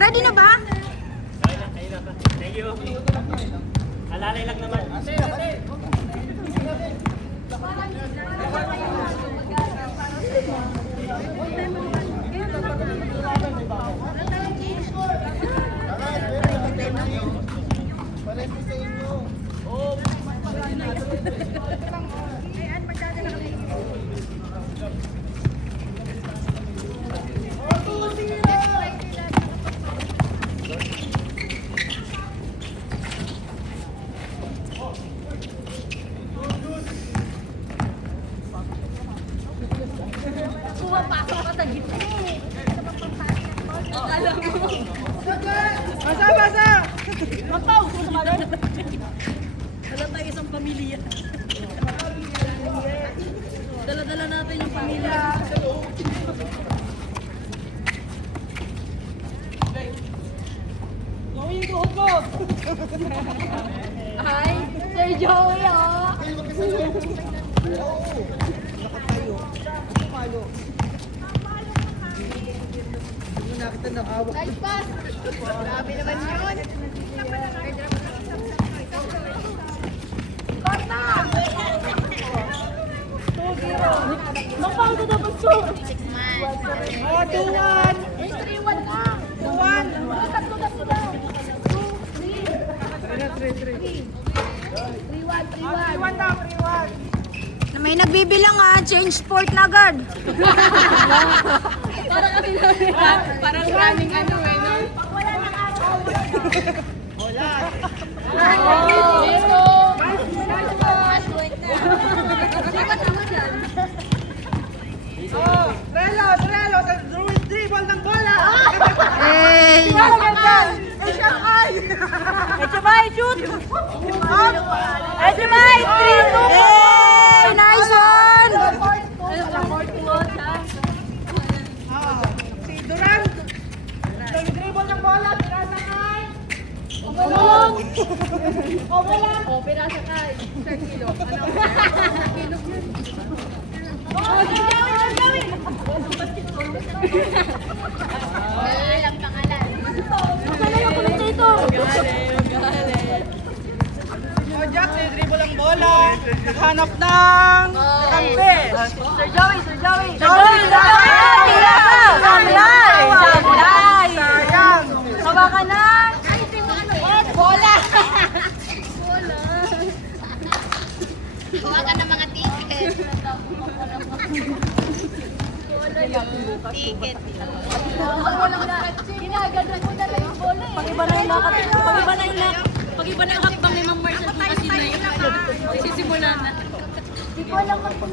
Ready na ba? Thank you. Alalay lang naman. Pumapasok ka sa gitna eh. Akala mo. Basa! Mapaw! Wala tayo isang pamilya. Dala-dala natin yung pamilya. Gawin yung tuhod ko! Hi, Sir Joey oh! Nakatayo. Tumayo. Hindi mo nakita ng awak. Guys, pass! Grabe naman yun! Basta! Mapaw ko dapat so! 6 months. Oh, 2-1! 3-1 na! 2-1! Tatlo na sila! 3-1. 3-1 daw, 3-1. May nagbibilang change sport na agad. Parang kasi parang running ano eh, no? Wala nang araw. Wala. Dito! Sikat naman yan. Oh, Trello, dribble ng bola. Hey! HMI! HMI, shoot! HMI, 3-2! Hey! Nice one! Si Duran, nag-dribble ng bola, pirasa kay. Umulong! Umulang! O, pirasa ka. Sir Kilo. Ano? Kilo yun. Oh, gawin! Alam pangalan. Sana yung kulong dito. Oh, Jack, nag-dribble ang bola. Naghanap ng kampe. Sir Joey! Joey! Sablay! Sayang. Sawa ka na! Bola! Kuha ka ng mga ticket. Ticket. Ginagadan mo na lang yung bola eh. Pag-iba na yung lakad. Pag-iba na yung hakbang ni Ma'am Marcel kung kasi na yun. Sisimulan na. Hindi ko alam kung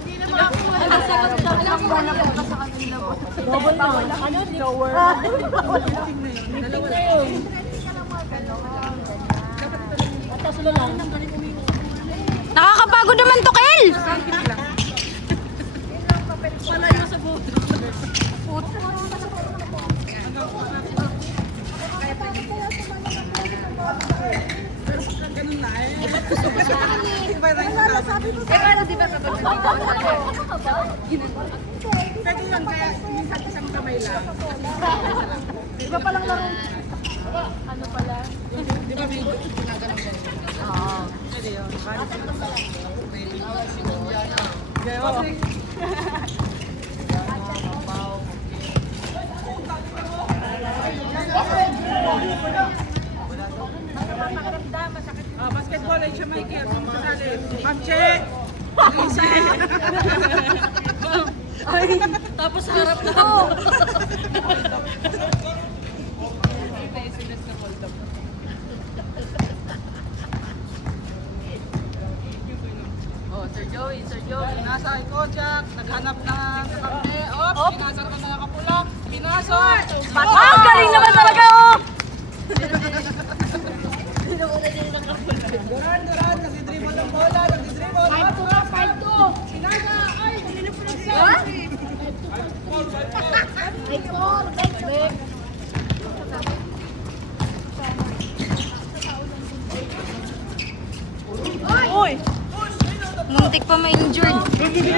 hindi na makakuha. Alam mo na po ka sa kanila po. Double na. Ano? Lower. Nakakapagod naman to, Kel! Malayo sa buto. Pero di ba kapag Pwede yun, kaya minsan isang kamay lang. Iba palang laro. Ano pala? Di ba may ginagalang ganyan? Oo. Pwede yun. Basketball, HMI Care, Kamche! Lisa! Ay, tapos harap na ako. Oh, Sir Joey. Nasa ikaw, Jack. Naghanap ng kampe. Oh, pinasar ka na kapula. Pinasar! Ah, galing naman talaga, oh! Duran, nagdidribble ng bola, nagdidribble. 5-2. Sinasa! Ay, hindi po na siya. Ha? 5-4. Back. Uy! Muntik pa ma-injured. Ay, nabili.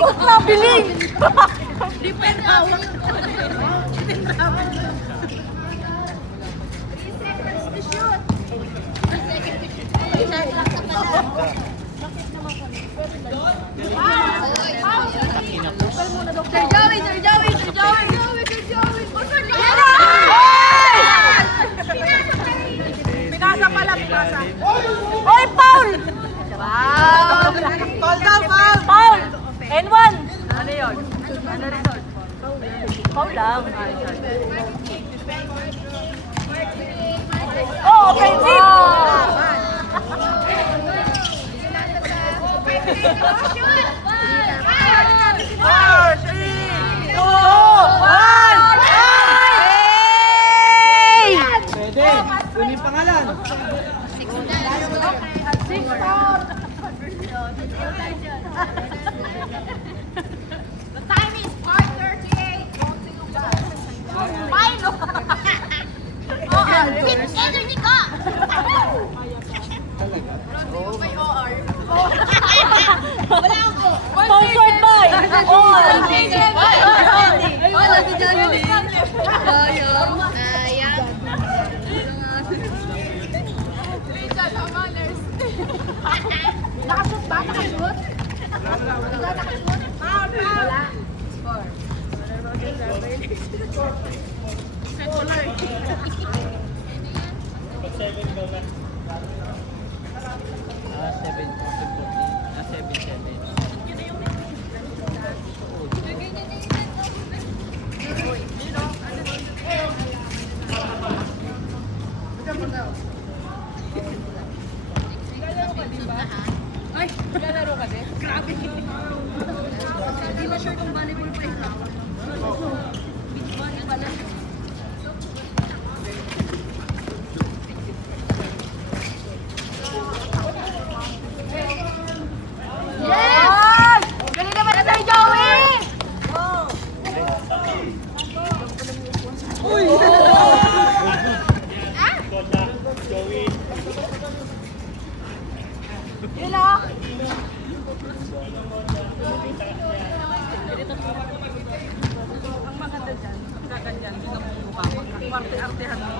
Nabiling! Di pa yung hawak. Sir Joey! Pinasa pala, pinasa. Oy, Paul! Foul daw, foul. Paul! N1! Ano yun? Ano result? Paul lang. Oh, offensive! Four, three, two, one. Pwede. Kunin yung pangalan. The time is 5:38. Milo! With energy ka! Wala ako. Sponsored by all! Wala si Johnny. Ayan. Richard, ang manners. Nakashoot ba? Nakashoot? Wala. Score. Ay, lalaro ka din? Grabe. Hindi na sure kung volleyball pa ito. Beach volley pala. Yes! Galing naman na Sir Joey! Yun o. Ang maganda dyan, kaganyan, din ang mukha mo. Arte-artehan mo.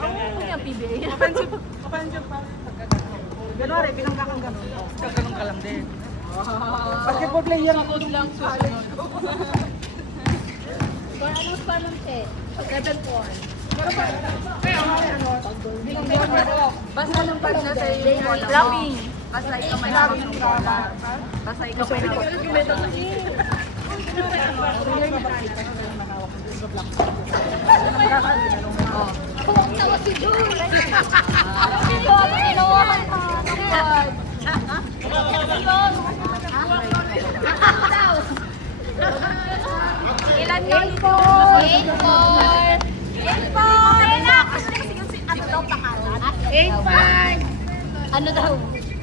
Ano yung PBA? Offensive, offensive pa. Ganun rin, binangga kang ganun. Gaganong ka lang din. Basketball player ako. Lang susunod. Anong score ng set? 7-4. Basta nung pag nasa iyo, Blocking. basta ikaw may hawak ng bola. Basta ikaw may hawak ng bola. Huwag tawa si Jun! Ito, tinawakan pa. Ilan yun ito? 8-4. 8-4. Ano daw pangalan? 8-5. Ano daw?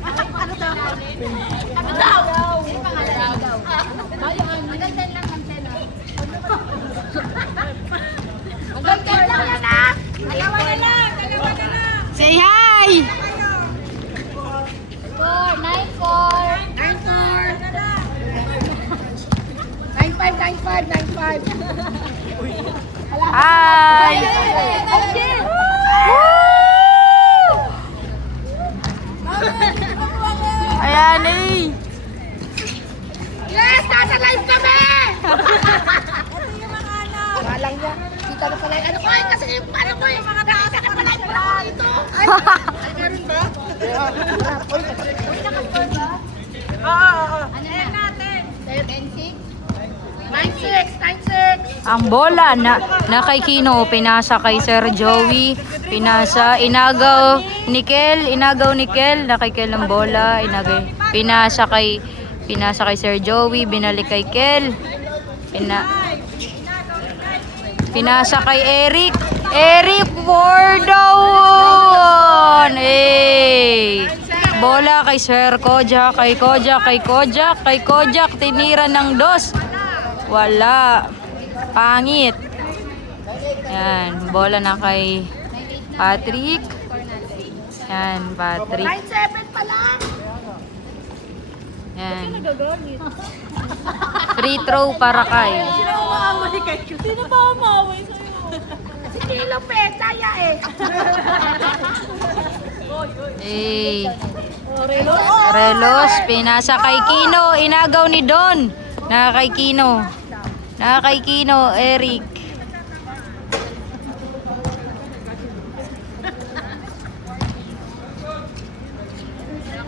Ano daw? Ano daw? Yung pangalan daw. Maganda lang ang tela. Maganda lang yan ah! Dalawa na lang! Dalawa na lang! Say hi! Score, 9-4. 9-5. Hi! Ayan eh! Yes! Nasa live kami! Walang niya. Kita na pala. Ano ko eh? Kasi yung paano ko eh. Nakita ka pala yung pala ito. Ay, meron ba? Uy, nakascore ba? Oo. Ano natin? 10-6? 9-6! Ang bola na kay Kino, pinasa kay Sir Joey, pinasa, inagaw ni Kel, na kay Kel ang bola, pinasa kay Sir Joey, binalik kay Kel, pinasa kay Eric for the one! Bola kay Sir Kojak, kay Kojak, tinira ng dos. Wala. Pangit. Yan. Bola na kay Patrick. Yan, Patrick. 9-7 pa lang. Yan. Free throw para kay. Sino ang maamay kayo? Sino ba ang maamay sa'yo? Si Kilo Petaya eh. Eh. Relos, pinasa kay Kino, inagaw ni Don. Kay Kino. Kay Kino, Eric.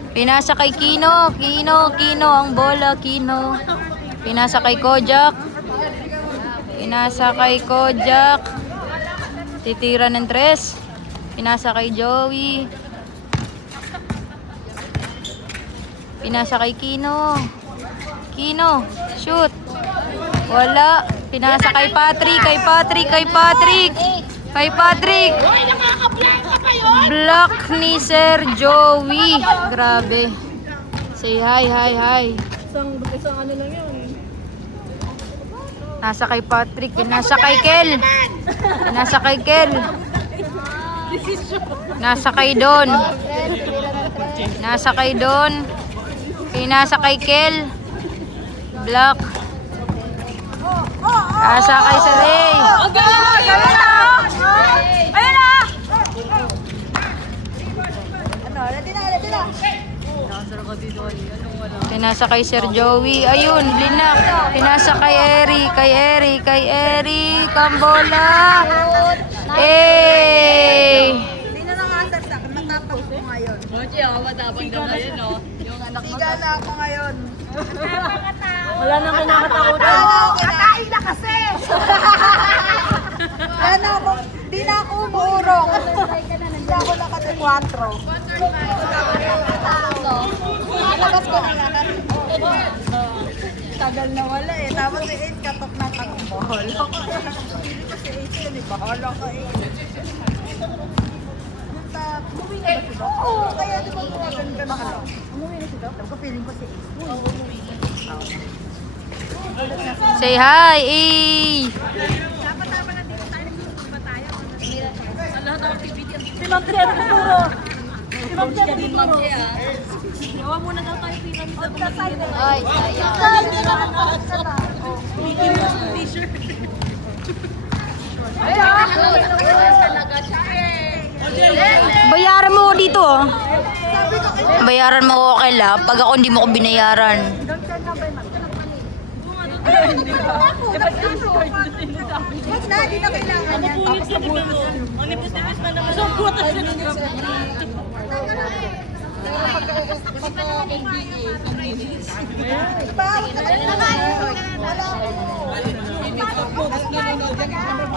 Pinasa kay Kino, Kino ang bola, Kino. Pinasa kay Kojak. Pinasa kay Kojak. Titira ng 3. Pinasa kay Joey. Pinasa kay Kino. Kino, shoot. Wala. Pinasa kay Patrick, kay Patrick. Ay, nakaka-blind ka ba yun? Block ni Sir Joey. Grabe. Say hi. Isang ano lang yun. Nasa kay Patrick, nasa kay Kel. Nasa kay Kel. Nasa kay Don. Nasa kay Don. Pinasa kay Kel. Block. Nasa kay Saray. Ayun na! Pinasa kay Sir Joey. Ayun, linak. Pinasa kay Eric. Ang bola. Eh! Hindi na nangasar sa akin. Matapang ko ngayon. Matapang daw ngayon, no? Yung anak mo. Siga na ako ngayon. Wala nang kinakatakutan. Katayin na kasi. Di na ako umuurong. Hindi ako nakati-4. Labas ko na nga. Tagal na wala eh. Tapos si 8 katok na katok. Bahala ka. Kasi 8 yun eh. Bahala ka eh. Umuwi na ba si Doc? Oo, kaya di ba tuwagan ka na ano? Umuwi na si Doc? Sabi ko feeling ko si 8. Say hi, eh! Si Ma'am Tia, ano puro? Si Ma'am Tia, ano puro? Gawa muna daw tayo pyramid. Ay, sayang. Hindi na magpapit ka na. Mickey Mouse yung t-shirt. Talaga siya eh. Bayaran mo dito, oh. Bayaran mo ako kay La. Pag ako hindi mo ko binayaran. Mas na, di na kailangan yan. Tapos na butas yun. Ang nipis-nipis na naman. So, butas yun. Bawal ka na. Wala.